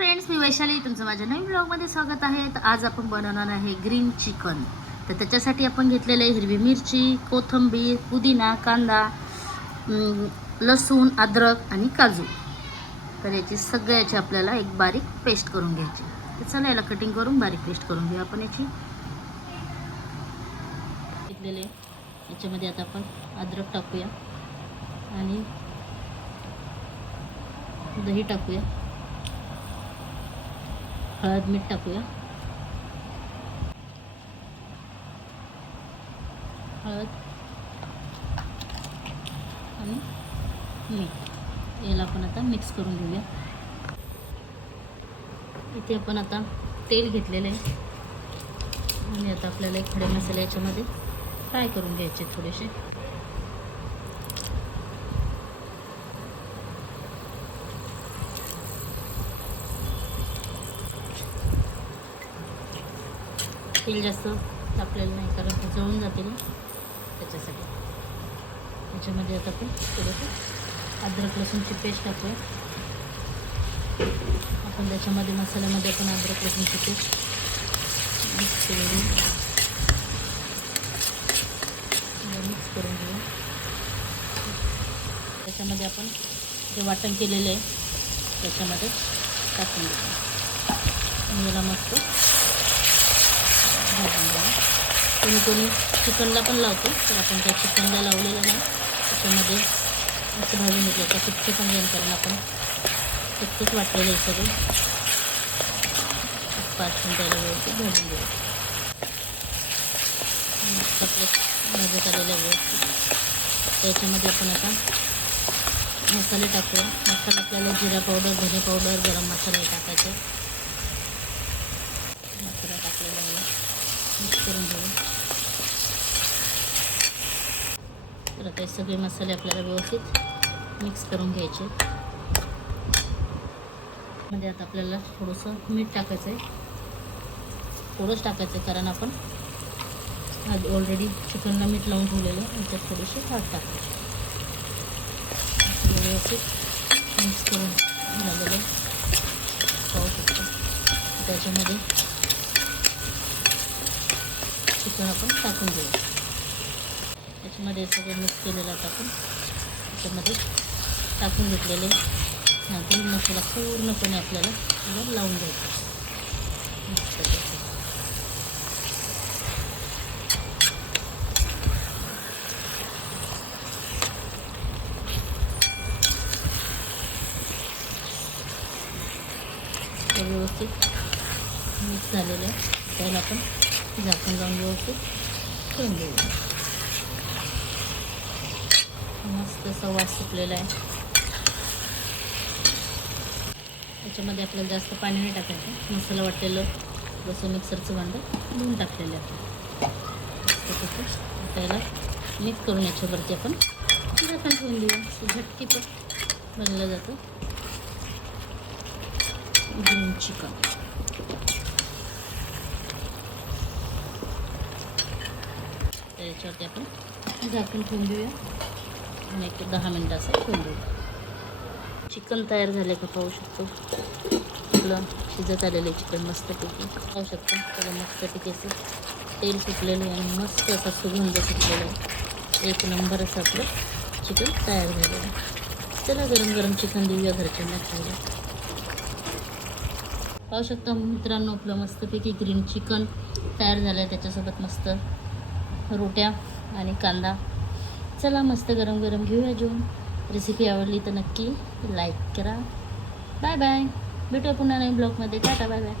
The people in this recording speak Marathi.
फ्रेंड्स, मी वैशाली, तुमचं माझ्या नवीन ब्लॉगमध्ये स्वागत आहे. तर आज आपण बनवणार आहे ग्रीन चिकन. तर त्याच्यासाठी आपण घेतलेले हिरवी मिरची, कोथिंबीर, पुदिना, कांदा, लसूण, अद्रक आणि काजू. तर याची सगळ्याची आपल्याला एक बारीक पेस्ट करून घ्यायची. तर चला याला कटिंग करून बारीक पेस्ट करून घेऊ आपण याची. घेतलेले याच्यामध्ये आता आपण अद्रक टाकूया आणि दही टाकूया, हळद मीठ टाकूया, हळद आणि मीठ याला आपण आता मिक्स करून घेऊया. इथे आपण आता तेल घेतलेलं आहे आणि आता आपल्याला एक खडे मसाले याच्यामध्ये फ्राय करून घ्यायचे थोडेसे. तेल जास्त टाकलेलं नाही कारण ते जळून जाते ना, त्याच्यासाठी. त्याच्यामध्ये आता आपण थोडंसं अद्रक लसूणची पेस्ट टाकूया. आपण त्याच्यामध्ये मसाल्यामध्ये आपण अद्रक लसूणची पेस्ट मिक्स करून घेऊया. त्याच्यामध्ये आपण जे वाटण केलेलं आहे त्याच्यामध्ये टाकून घेऊ आणि याला मस्त भाजून घेऊ. कोणी चिकनला पण लावतो, तर आपण त्या चिकनला लावलेलं नाही, त्याच्यामध्ये असं भाजून घेतलं का कुठचे पण जेवण कारण आपण कच्चंच वाटलेलं आहे सगळं. 5 मिनिटाला व्यवस्थित भाजून घेऊ. आपलं भाजत आलेलं व्यवस्थित. त्याच्यामध्ये आपण आता मसाले टाकूया. मसाला आपल्याला जिरा पावडर, धने पावडर, गरम मसाले टाकायचे. मसाला टाकलेला आहे, मिक्स करून घेऊ. तर आता हे सगळे मसाले आपल्याला व्यवस्थित मिक्स करून घ्यायचे. म्हणजे आता आपल्याला थोडंसं मीठ टाकायचं आहे, थोडंच टाकायचं आहे कारण आपण ऑलरेडी चिकनला मीठ लावून ठेवलेलं आहे. त्याच्यात थोडीशी हळद टाकायची. व्यवस्थित मिक्स करून झालेलं पाहू शकतो. त्याच्यामध्ये चिकन आपण टाकून घेऊ. त्याच्यामध्ये सगळं मिक्स केलेलं आता आपण त्याच्यामध्ये टाकून घेतलेले. नंतर मसाला पूर्णपणे आपल्याला लावून घ्यायचा. व्यवस्थित मिक्स झालेलं आहे. त्याला आपण झाकण लावून व्यवस्थित करून घेऊया. मस्त असा वास सुटलेला आहे. त्याच्यामध्ये आपल्याला जास्त पाणी नाही टाकायचं. मसाला वाटलेलं जसं मिक्सरचं भांडं धुवून टाकलेलं आहे. त्याला मिक्स करून याच्यावरती आपण झाकण ठेवून देऊया. झटकीपट बनलं जातं ग्रीन चिकन. तर याच्यावरती आपण झाकण ठेवून देऊया आणि एक 10 मिनटं असं ठेवून देऊया. चिकन तयार झाले का पाहू शकतो. आपलं शिजत आलेलं चिकन मस्तपैकी पाहू शकतो. त्याला मस्तपैकी असं तेल सुटलेलं आहे आणि मस्त असा सुगंध सुटलेला आहे. एक नंबर असं आपलं चिकन तयार झालेलं आहे. चला गरम गरम चिकन देऊया घरच्यांना खायला. पाहू शकता मित्रांनो, आपलं मस्तपैकी ग्रीन चिकन तयार झालं आहे. त्याच्यासोबत मस्त रोट्या आणि कांदा. चला मस्त गरम गरम घेऊया जेवण. रेसिपी आवडली तर नक्की लाईक करा. Bye bye. भेटूया पुन्हा नवीन ब्लॉगमध्ये. Tata, bye bye.